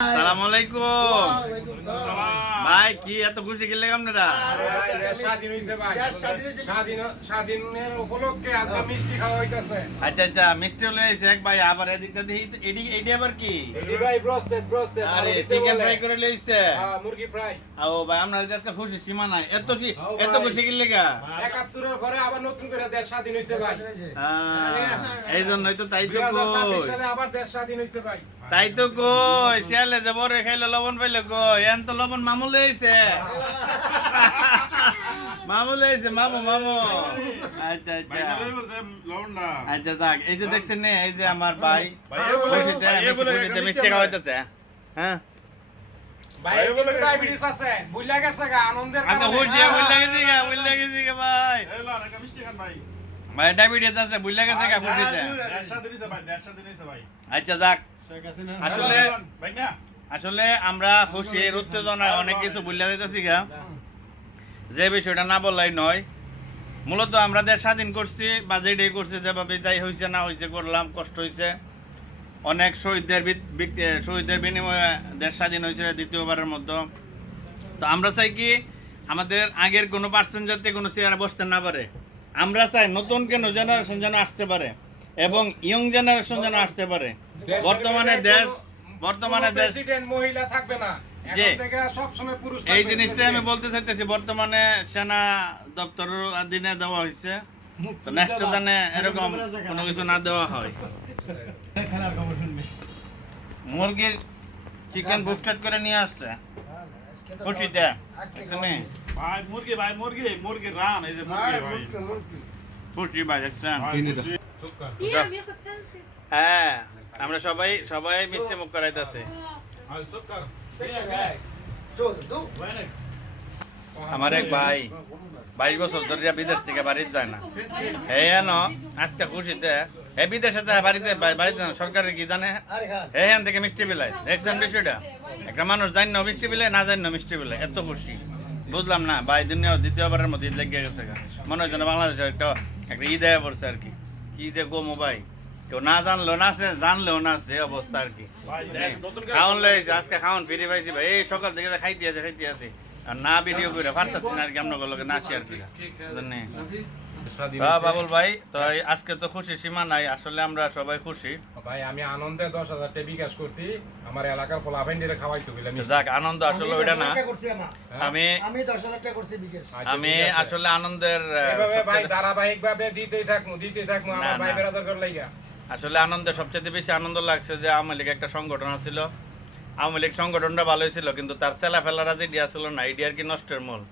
আসসালামু আলাইকুম ভাই, কি এত খুশি গেলে আপনারা? স্বাধীন হইছে ভাই, স্বাধীনের উপলক্ষে আজকে মিষ্টি খাওয়া হইতাছে। আচ্ছা আচ্ছা, মিষ্টি হলে এসে এক ভাই আবার এদিকটা দেখি এডি আবার কি? এডি ভাই ব্রোস্টেড আরে চিকেন ফ্রাই করে লইছে। হ্যাঁ, মুরগি ফ্রাই। ও ভাই, আপনারা আজকে খুশি সীমা নাই। এত খুশি গেলে গা ৭১ এর পরে আবার নতুন করে দেশ স্বাধীন হইছে ভাই। এই জন্যই তো, তাই তো ২০২৬ কই, সালে আবার দেশ স্বাধীন হইছে ভাই। তাই তো কই শিয়ালে যে বড় খাইলে লবণ পাইলে কই, এন তো লবণ মামুল হইছে। মামুল হইছে, মামু। আচ্ছা আচ্ছা আচ্ছা, যাক। এই যে দেখছেন না, এই যে আমার ভাই খুশিতে মিষ্টি খাওয়াইতেছে। হ্যাঁ ভাই ডায়াবেটিস আছে, বুইলা গেছে গা আনন্দের আচ্ছা, কারণে। বুঝলে গেছি গা ভাই। ভাই ডায়াবেটিস আছে, বুঝলে গেছে গা খুশিতে। আচ্ছা যাক, আসলে আমরা খুশির উত্তেজনায় অনেক কিছু বুঝলে দিতেছি গা, যে বিষয়টা না বললাই নয়। মূলত আমরা দেশ স্বাধীন করছি বা যেটাই করছি, যেভাবে যাই হয়েছে না হয়েছে করলাম, কষ্ট হয়েছে অনেক, শহীদদের বিনিময়ে দেশ স্বাধীন হয়েছে দ্বিতীয়বারের মতো। তো আমরা চাই কি, আমাদের আগের কোনো পার্সেন্ট যাতে কোনো চেয়ারে বসতে না পারে। আমরা চাই নতুন কোনো জেনারেশন যেন আসতে পারে এবং ইয়ং জেনারেশন যেন আসতে পারে। বর্তমানে দেশ প্রেসিডেন্ট মহিলা থাকবে না, যে এখন থেকে সব সময় পুরুষ এই থাকবে জিনিসটাই আমি president। বলতে চাইতেছি। বর্তমানে সেনা দপ্তর দিনে দেওয়া হয়েছে, তো নেক্সট জানে এরকম কোনো কিছু না দেওয়া হয়। মুরগির চিকেন বুস্টার করে নিয়ে আসছে খুশিতে। খুশি ভাই, দেখছেন? হ্যাঁ, আমরা সবাই মিষ্টি মুখ করাইতেছে। আমার এক ভাই 22 বছর ধরে বিদেশ থেকে বাড়িতে যায় না। আজকে খুশিতে বিদেশে যায়, বাড়িতে না। সরকারের কি জানে, এখান থেকে মিষ্টি বিলায়। দেখছেন বিষয়টা? একটা মানুষ জানি না মিষ্টি বিলায়, না জানি না মিষ্টি বিলায়, এত খুশি। বুঝলাম না ভাই, দ্বিতীয়বারের মধ্যে ঈদ লেগে গেছে। মনে হয় যেন বাংলাদেশের একটা ঈদ আয়া পড়ছে আর কি। কি যে গোমো ভাই, কেউ না জানলেও না আছে, জানলেও না আছে, অবস্থা আর কি। খাওয়ান লইছে, আজকে খাওয়ান ফিরে পাইছি ভাই। এই সকাল থেকে খাইতে আছে আর না ভিডিও করে পারতাছি না আর কি, আপনার লোকে নাচি আর কি। বাবুল ভাই, তো আজকে তো খুশি সীমা নাই। আসলে আমরা সবাই খুশি ভাই। আমি আনন্দে ১০,০০০ টাকা বিকাশ করছি আমার এলাকার পোলাপাইন্ডিরে খাওয়াইতে গেলাম। যাক, আনন্দ আসলে ওইটা না। আমি ১০,০০০ টাকা করছি বিকাশ। আমি আসলে আনন্দের ভাই ধারাবাহিক ভাবে দিতেই থাকবো আমার ভাই বেরাদার করে লাইগা। আসলে আনন্দের সবচেয়ে বেশি আনন্দ লাগছে যে আওয়ামী লীগ একটা সংগঠন ছিল। আওয়ামী লীগ সংগঠনটা ভালোই ছিল, কিন্তু তার ছেলা ফেলারা যে ইডিয়া ছিল না, ইডিয়ার কি নষ্টের মূল।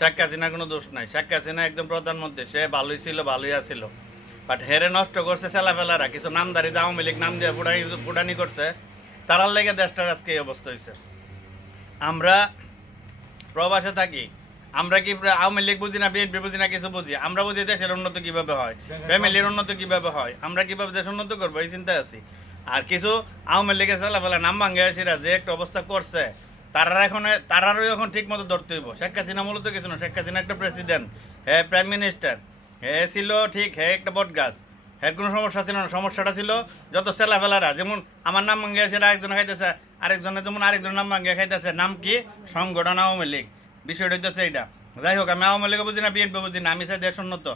শেখ হাসিনার কোনো দোষ নাই। শেখ হাসিনা একজন প্রধানমন্ত্রী, সে ভালোই ছিল, ভালোই আছিল, বাট হেরে নষ্ট করছে ছেলা ফেলারা। কিছু নামদারি যে আওয়ামী লীগ নাম দিয়ে ফুটানি করছে, তারার লেগে দেশটার আজকে এই অবস্থা হয়েছে। আমরা প্রবাসে থাকি, আমরা কি আওয়ামী লীগ বুঝি না, বিএনপি বুঝি না, কিছু বুঝি? আমরা বুঝি দেশের উন্নতি কিভাবে হয়, ফ্যামিলির উন্নতি কিভাবে হয়, আমরা কিভাবে দেশ উন্নতি করবো, এই চিন্তায় আছি। আর কিছু আওয়ামী লীগের চালাফেলা নাম ভাঙ্গিয়াছিরা যে একটা অবস্থা করছে, তারারও এখন ঠিক মতো ধরতে হইব। শেখ হাসিনা মূলত কিছু না, শেখ হাসিনা একটা প্রেসিডেন্ট, হ্যাঁ প্রাইম মিনিস্টার, হ্যাঁ ছিল ঠিক, হ্যাঁ একটা বট গাছ, হ্যাঁ কোনো সমস্যা ছিল না। সমস্যাটা ছিল যত চেলাফেলারা, যেমন আমার নাম ভাঙ্গিয়াছিরা আরেকজন খাইতেছে, আরেকজনের যেমন আরেকজনের নাম ভাঙ্গিয়া খাইতেছে। নাম কি? সংগঠন আওয়ামী লীগ। বিষয়টা হইতেছে এইটা। যাই হোক, আমি আওয়ামী লীগও বুঝি না, বিএনপি বুঝি না, আমি চাই দেশ উন্নত।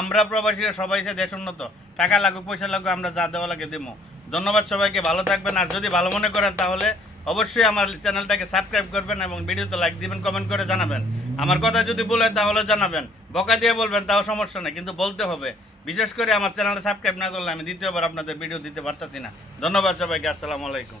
আমরা প্রবাসীরা সবাই চাই দেশ উন্নত। টাকা লাগুক, পয়সা লাগুক, আমরা যা দেওয়া লাগে দেবো। ধন্যবাদ সবাইকে, ভালো থাকবেন। আর যদি ভালো মনে করেন তাহলে অবশ্যই আমার চ্যানেলটাকে সাবস্ক্রাইব করবেন এবং ভিডিওতে লাইক দিবেন, কমেন্ট করে জানাবেন। আমার কথা যদি বলে তাহলে জানাবেন, বকা দিয়ে বলবেন তাও সমস্যা নেই, কিন্তু বলতে হবে। বিশেষ করে আমার চ্যানেলটা সাবস্ক্রাইব না করলে আমি দ্বিতীয়বার আপনাদের ভিডিও দিতে পারতাছি না। ধন্যবাদ সবাইকে, আসসালামু আলাইকুম।